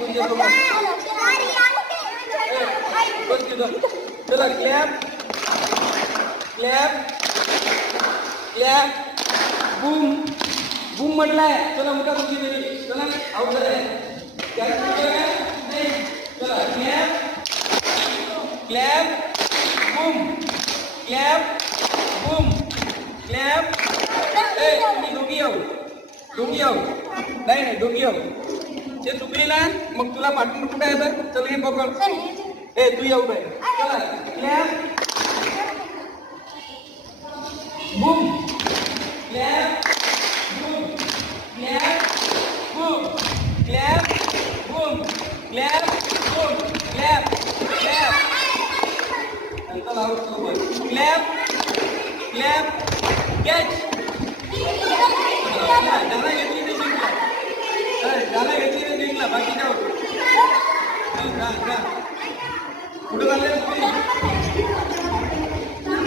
तुझ्यासोबत. बस तिथं. चला clap clap clap boom boom म्हटलाय. चला उठा तुमची तरी. चला आउट झालाय. चला clap clap boom clap boom clap. तुम्ही दोघी येऊ दोघी येऊ. नाही नाही दोघी येऊ. ते चुकली ना मग तुला पाठवून कुठे येतं. चल हे पकड. तू येऊ बाय. चला clap boom clap boom clap boom clap boom clap boom clap clap. चला आउट सोबत. Clap clap catch. ज्याला घेतली ते जिंकला. ज्याला घेतली ते जिंकला. बाकी जाऊ पुढे झाले.